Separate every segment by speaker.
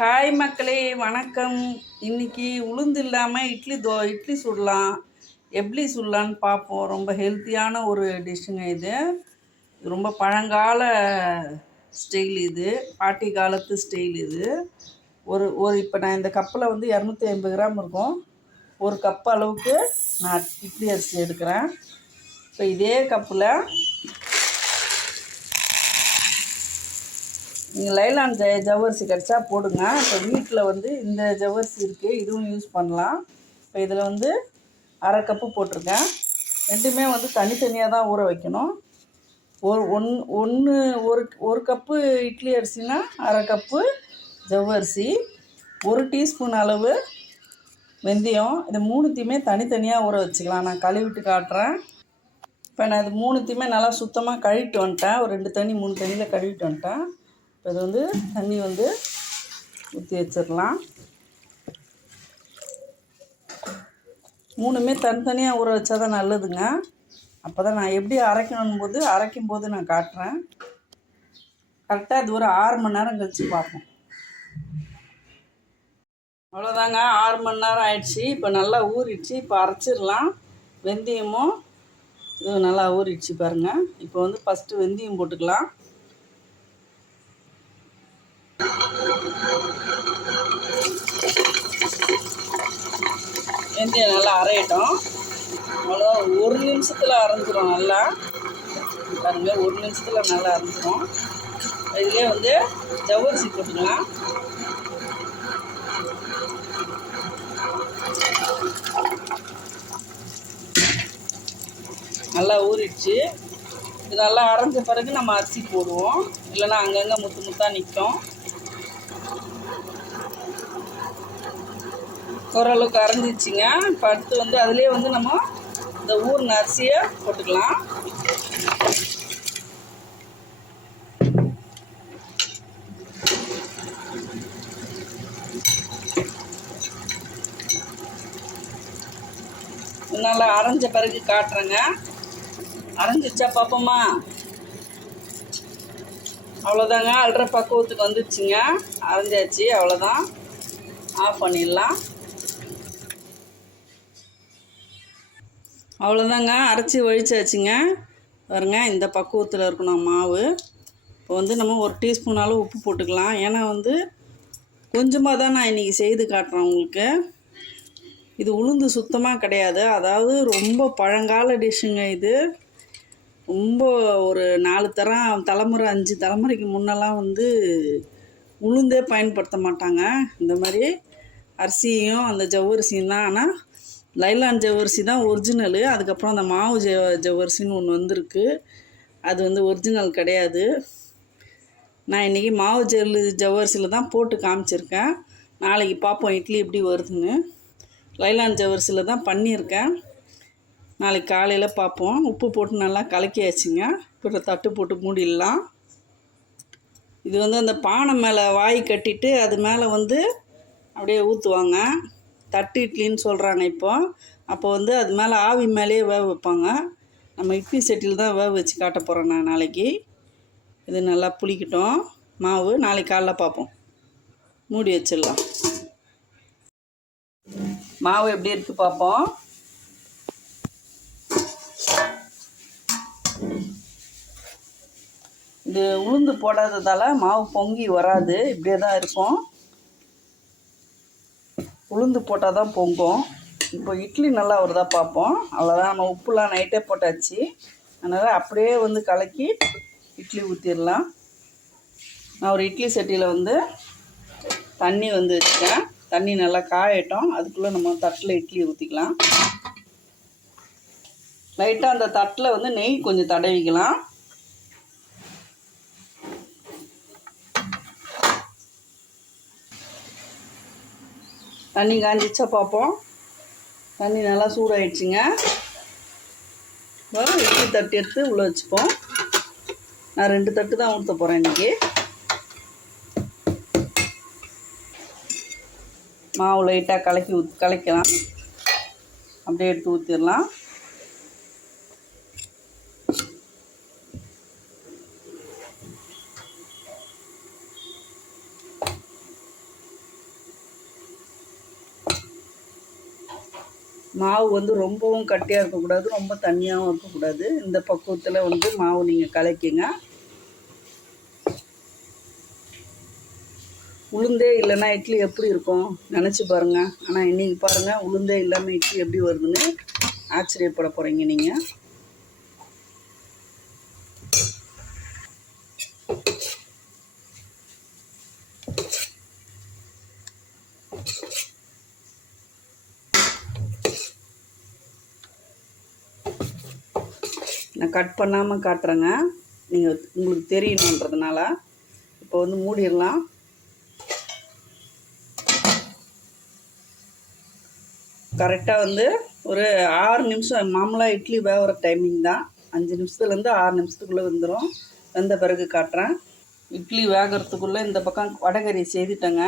Speaker 1: Hi மக்களே வணக்கம். இன்னைக்கு உளுந்து இல்லாமல் இட்லி தோ இட்லி சுடலாம். எப்படி சுடலான்னு பார்ப்போம். ரொம்ப ஹெல்த்தியான ஒரு டிஷ்ஷுங்க இது. இது ரொம்ப பழங்கால ஸ்டைல் இது. பாட்டி காலத்து ஸ்டைல் இது. ஒரு ஒரு இப்போ நான் இந்த கப்பில் வந்து இரநூத்தி ஐம்பது கிராம் இருக்கும். ஒரு கப் அளவுக்கு நான் இட்லி அரிசி எடுக்கிறேன். இப்போ இதே கப்பில் நீங்கள் லைலான் ஜ ஜவ்வரிசி கிடச்சா போடுங்க. இப்போ வீட்டில் வந்து இந்த ஜவ்வரிசி இருக்குது இதுவும் யூஸ் பண்ணலாம். இப்போ இதில் வந்து அரை கப்பு போட்டிருக்கேன். ரெண்டுமே வந்து தனித்தனியாக தான் ஊற வைக்கணும். ஒரு ஒன் ஒன்று ஒரு ஒரு கப்பு இட்லி அரிசினா அரை கப்பு ஜவ்வரிசி ஒரு டீஸ்பூன் அளவு வெந்தயம். இது மூணுத்தையுமே தனித்தனியாக ஊற வச்சுக்கலாம். நான் கழுவிட்டு காட்டுறேன். இப்போ நான் இது மூணுத்தையுமே நல்லா சுத்தமாக கழுவிட்டு வந்துட்டேன். ஒரு ரெண்டு தண்ணி மூணு தண்ணியில் கழுவிட்டு வந்துட்டேன். இப்போ இது வந்து தண்ணி வந்து ஊற்றி வச்சிடலாம். மூணுமே தனித்தனியாக ஊற வச்சா தான் நல்லதுங்க. அப்போ தான் நான் எப்படி அரைக்கணும் போது அரைக்கும் போது நான் காட்டுறேன். கரெக்டாக இது ஒரு ஆறு மணி நேரம் கழித்து பார்ப்போம். அவ்வளோதாங்க ஆறு மணி நேரம் ஆயிடுச்சு. இப்போ நல்லா ஊறிடுச்சு. இப்போ அரைச்சிடலாம். வெந்தயமும் இது நல்லா ஊறிடுச்சு பாருங்கள் இப்போ வந்து ஃபஸ்ட்டு வெந்தயம் போட்டுக்கலாம். வெந்தயம் நல்லா அரையட்டும். அவ்வளோ ஒரு நிமிஷத்தில் அரைஞ்சிரும் நல்லா. பாருங்கள் ஒரு நிமிஷத்தில் நல்லா அரைஞ்சிரும். இதுலேயே வந்து ஜவ்வரிசி போட்டுக்கலாம். நல்லா ஊறிடுச்சு. இது நல்லா அரைஞ்ச பிறகு நம்ம அரிசி போடுவோம். இல்லைன்னா அங்கங்கே முத்து முத்தாக நிற்கும் ஓரளவுக்கு அரைஞ்சிச்சிங்க இப்போ அடுத்து வந்து அதுலேயே வந்து நம்ம இந்த ஊர் அரிசியை போட்டுக்கலாம். நல்லா அரைஞ்ச பிறகு காட்டுறேங்க. அரைஞ்சிச்சா பார்ப்போமா? அவ்வளோதாங்க அல்ற பக்குவத்துக்கு வந்துடுச்சுங்க அரைஞ்சாச்சு அவ்வளோதான் ஆஃப் பண்ணிடலாம். அவ்வளோதாங்க அரைச்சி ஒழிச்சாச்சுங்க பாருங்க இந்த பக்குவத்தில் இருக்கணும் மாவு. இப்போ வந்து நம்ம ஒரு டீஸ்பூன் அளவு உப்பு போட்டுக்கலாம். ஏன்னா வந்து கொஞ்சமாக தான் நான் இன்றைக்கி செய்து காட்டுறேன் உங்களுக்கு. இது உளுந்து சுத்தமாக கிடையாது. அதாவது ரொம்ப பழங்கால டிஷ்ஷுங்க இது. ரொம்ப ஒரு நாலு தரம் தலைமுறை அஞ்சு தலைமுறைக்கு முன்னெல்லாம் வந்து உளுந்தே பயன்படுத்த மாட்டாங்க. இந்த மாதிரி அரிசியும் அந்த ஜவ்வரிசியும் தான். ஆனால் லைலான் ஜவ்வரிசி தான் ஒரிஜினலு. அதுக்கப்புறம் அந்த மாவு ஜ ஜவ்வரிசின்னு ஒன்று வந்திருக்கு. அது வந்து ஒரிஜினல் கிடையாது. நான் இன்றைக்கி மாவு ஜெல்லு ஜவ்வரிசியில் தான் போட்டு காமிச்சிருக்கேன். நாளைக்கு பார்ப்போம் இட்லி எப்படி வருதுன்னு. லைலான் ஜவ்வரிசியில் தான் பண்ணியிருக்கேன். நாளைக்கு காலையில் பார்ப்போம் உப்பு போட்டு நல்லா கலக்கியாச்சுங்க. இப்போ தட்டு போட்டு மூடிடலாம். இது வந்து அந்த பானை மேலே வாய் கட்டிட்டு அது மேலே வந்து அப்படியே ஊற்றுவாங்க தட்டு இட்லின்னு சொல்கிறாங்க இப்போ. அப்போ வந்து அது மேலே ஆவி மேலேயே வேக வைப்பாங்க. நம்ம இட்லி செட்டில் தான் வேக வச்சு காட்ட போகிறோம் நான் நாளைக்கு. இது நல்லா புளிக்கட்டும். மாவு நாளைக்கு காலைல பார்ப்போம். மூடி வச்சிடலாம். மாவு எப்படி இருக்குது பார்ப்போம். இது உளுந்து போடாததால் மாவு பொங்கி வராது. இப்படியே தான் இருக்கும். உளுந்து போட்டால் தான் பொங்கும். இப்போ இட்லி நல்லா வருதா பார்ப்போம். அவ்வளோதான் நம்ம உப்புலாம் நைட்டே போட்டாச்சு. அதனால் அப்படியே வந்து கலக்கி இட்லி ஊற்றிடலாம் நான் ஒரு இட்லி சட்டியில் வந்து தண்ணி வந்து வச்சுட்டேன் தண்ணி நல்லா காயட்டும். அதுக்குள்ளே நம்ம தட்டில் இட்லி ஊற்றிக்கலாம் லைட்டாக அந்த தட்டில் வந்து நெய் கொஞ்சம் தடவிக்கலாம். தண்ணி காஞ்சிச்சா பார்ப்போம் தண்ணி நல்லா சூடாயிடுச்சுங்க. வரும் இட்லி தட்டு எடுத்து உள்ளே வச்சுப்போம். நான் ரெண்டு தட்டு தான் ஊற்ற போகிறேன் இன்றைக்கி மாவு லைட்டாக கலக்கி ஊத் கலக்கலாம். அப்படியே எடுத்து ஊற்றிடலாம் மாவு வந்து ரொம்பவும் கட்டியாக இருக்கக்கூடாது ரொம்ப தண்ணியாகவும் இருக்கக்கூடாது. இந்த பக்குவத்தில் வந்து மாவு நீங்கள் கலக்கிங்க. உளுந்தே இல்லைன்னா இட்லி எப்படி இருக்கும் நினச்சி பாருங்கள் ஆனால் இன்றைக்கி பாருங்கள் உளுந்தே இல்லாமல் இட்லி எப்படி வருதுன்னு ஆச்சரியப்பட போகிறீங்க நீங்கள் நான் கட் பண்ணாமல் காட்டுறேங்க. நீங்கள் உங்களுக்கு தெரியணுன்றதுனால இப்போ வந்து மூடிடலாம். கரெக்டாக வந்து ஒரு ஆறு நிமிஷம் மாமலாக இட்லி வேகிற டைமிங் தான். அஞ்சு நிமிஷத்துலேருந்து ஆறு நிமிஷத்துக்குள்ளே வந்துடும் வெந்த பிறகு காட்டுறேன். இட்லி வேகிறதுக்குள்ளே இந்த பக்கம் வடகறி செய்துட்டேங்க.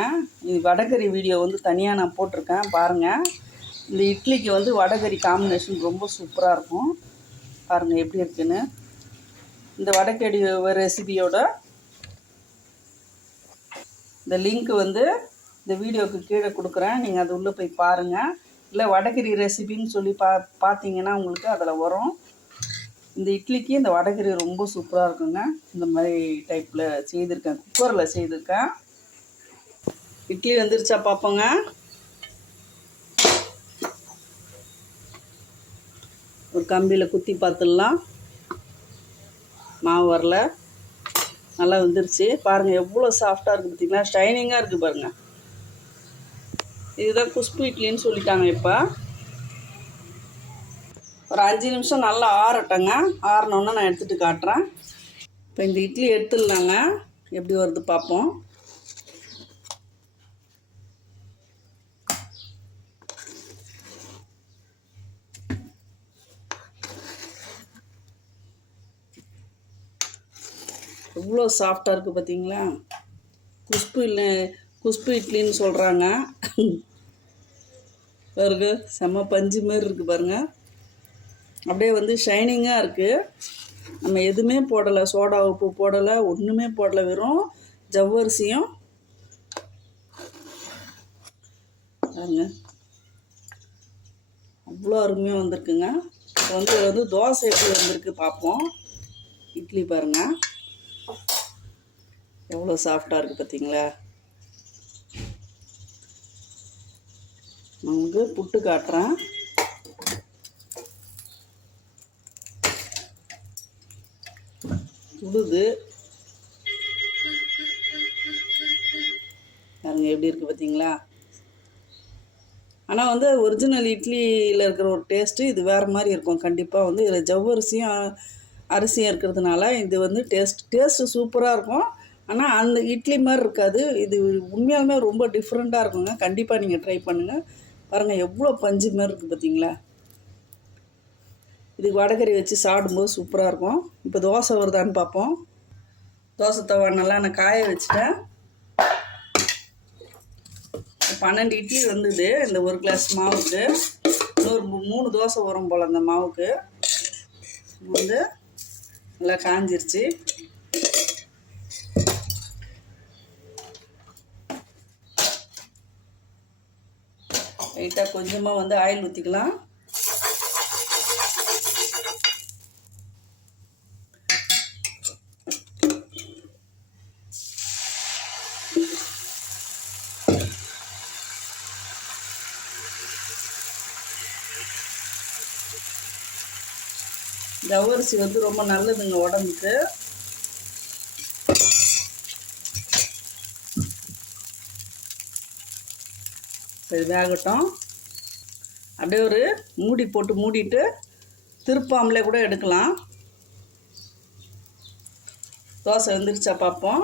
Speaker 1: இது வடகறி வீடியோ வந்து தனியாக நான் போட்டிருக்கேன் பாருங்கள் இந்த இட்லிக்கு வந்து வடகறி காம்பினேஷன் ரொம்ப சூப்பராக இருக்கும். பாருங்கள் எப்படி இருக்குன்னு. இந்த வடக்கடி ரெசிபியோட இந்த லிங்க் வந்து இந்த வீடியோவுக்கு கீழே கொடுக்குறேன். நீங்கள் அது உள்ளே போய் பாருங்கள் இல்லை வடகரி ரெசிபின்னு சொல்லி பா பார்த்தீங்கன்னா உங்களுக்கு அதில் வரும். இந்த இட்லிக்கு இந்த வடகரி ரொம்ப சூப்பராக இருக்குங்க. இந்த மாதிரி டைப்பில் செய்திருக்கேன். குக்கரில் செய்திருக்கேன். இட்லி வந்துருச்சா பார்ப்போங்க ஒரு கம்பியில் குத்தி பார்த்துடலாம். மாவு வரல. நல்லா வந்துருச்சு. பாருங்கள் எவ்வளோ சாஃப்டாக இருக்குது பார்த்திங்கன்னா ஷைனிங்காக இருக்குது பாருங்கள் இதுதான் குஷ்பு இட்லின்னு சொல்லிட்டாங்க இப்போ. ஒரு அஞ்சு நிமிஷம் நல்லா ஆறட்டங்க. ஆறினோன்னே நான் எடுத்துகிட்டு காட்டுறேன். இப்போ இந்த இட்லி எடுத்துடலாங்க. எப்படி வருது பார்ப்போம். எவ்வளோ சாஃப்டாக இருக்குது பார்த்தீங்களா குஷ்பு இல்லை குஷ்பு இட்லின்னு சொல்கிறாங்க பாருங்க செம்ம பஞ்சு மாரி இருக்குது பாருங்கள் அப்படியே வந்து ஷைனிங்காக இருக்குது நம்ம எதுவுமே போடலை சோடா உப்பு போடலை ஒன்றுமே போடலை வெறும் ஜவ்வரிசியும். பாருங்க. அவ்வளோ அருமையாக வந்திருக்குங்க. இப்போ வந்து வந்து தோசை எப்படி வந்திருக்கு பார்ப்போம். இட்லி பாருங்கள் எவ்வளோ சாஃப்டாக இருக்குது பார்த்தீங்களா நான் வந்து புட்டு காட்டுறேன். சுடுது பாருங்க எப்படி இருக்குது பார்த்தீங்களா ஆனால் வந்து ஒரிஜினல் இட்லியில் இருக்கிற ஒரு டேஸ்ட்டு இது வேறு மாதிரி இருக்கும். கண்டிப்பாக வந்து இதில் ஜவ்வரிசியும் அரிசியும் இருக்கிறதுனால இது வந்து டேஸ்ட் டேஸ்ட்டு சூப்பராக இருக்கும். ஆனால் அந்த இட்லி மாதிரி இருக்காது. இது உண்மையாலுமே ரொம்ப டிஃப்ரெண்ட்டாக இருக்குங்க. கண்டிப்பாக நீங்கள் ட்ரை பண்ணுங்கள் பாருங்கள் எவ்வளோ பஞ்சு மாதிரி இருக்குது பார்த்தீங்களா இது வடகறி வச்சு சாப்பிடும்போது சூப்பராக இருக்கும். இப்போ தோசை வருதான்னு பார்ப்போம் தோசை தவா நல்லா நான் காய வச்சுட்டேன். பன்னெண்டு இட்லி வந்தது. இந்த ஒரு கிளாஸ் மாவுக்கு. இன்னொரு மூணு தோசை வரும் போல் அந்த மாவுக்கு. வந்து நல்லா காஞ்சிருச்சு. லைட்டாக கொஞ்சமாக வந்து ஆயில் ஊற்றிக்கலாம் ஜவ்வரிசி வந்து ரொம்ப நல்லதுங்க உடம்புக்கு. இது வேகட்டும். அப்படியே ஒரு மூடி போட்டு மூடிட்டு திருப்பாமலே கூட எடுக்கலாம். தோசை வந்துருச்சா பார்ப்போம்.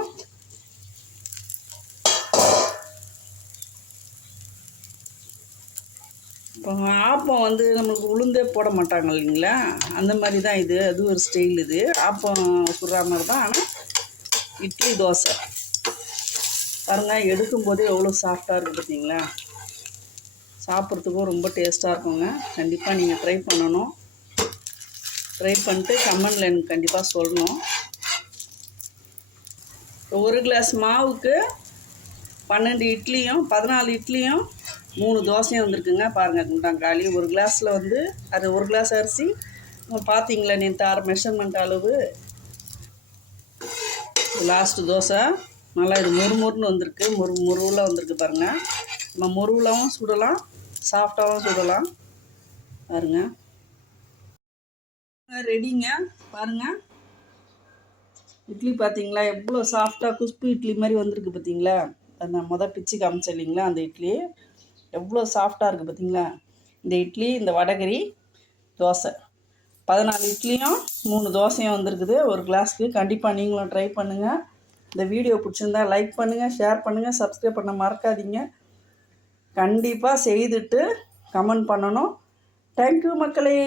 Speaker 1: இப்போ ஆப்பம் வந்து நம்மளுக்கு உளுந்தே போட மாட்டாங்க இல்லைங்களா? அந்த மாதிரி தான் இது. அது ஒரு ஸ்டைல் இது. ஆப்பம் சுடுற மாதிரி தான். ஆனால் இட்லி தோசை. பாருங்கள் எடுக்கும்போதே எவ்வளோ சாஃப்டாக இருக்குது பார்த்தீங்களா? சாப்பிட்றதுக்கும் ரொம்ப டேஸ்ட்டாக இருக்குங்க. கண்டிப்பாக நீங்கள் ட்ரை பண்ணணும். ட்ரை பண்ணிட்டு கமெண்டில் எனக்கு கண்டிப்பாக சொல்லணும். ஒரு கிளாஸ் மாவுக்கு பன்னெண்டு இட்லியும் பதினாலு இட்லியும் மூணு தோசையும் வந்திருக்குங்க. பாருங்கள் குண்டாங்காளி ஒரு கிளாஸில் வந்து அது ஒரு கிளாஸ் அரிசி. பார்த்தீங்களா நீ தார மெஷர்மெண்ட் அளவு. லாஸ்ட்டு தோசை. நல்லா இது முறுமுறுன்னு வந்திருக்கு. முறு மொருவில் வந்திருக்கு பாருங்கள் நம்ம முருவிலாவும் சுடலாம். சாஃப்டாகவும் சுடலாம். பாருங்க. ரெடிங்க பாருங்க. இட்லி பார்த்தீங்களா எவ்வளோ சாஃப்டாக குஸ்பு இட்லி மாதிரி வந்திருக்கு பார்த்தீங்களா அந்த மொதல் பிச்சு காமிச்சேன் இல்லைங்களா அந்த இட்லி. எவ்வளோ சாஃப்டாக இருக்குது பார்த்தீங்களா இந்த இட்லி இந்த வடகரி தோசை. பதினாலு இட்லியும் மூணு தோசையும் வந்திருக்குது. ஒரு கிளாஸ்க்கு கண்டிப்பாக நீங்களும் ட்ரை பண்ணுங்கள் இந்த வீடியோ பிடிச்சிருந்தா லைக் பண்ணுங்கள் ஷேர் பண்ணுங்கள் சப்ஸ்கிரைப் பண்ண மறக்காதீங்க. கண்டிப்பாக செய்துட்டு கமெண்ட் பண்ணணும். தேங்க்யூ மக்களே.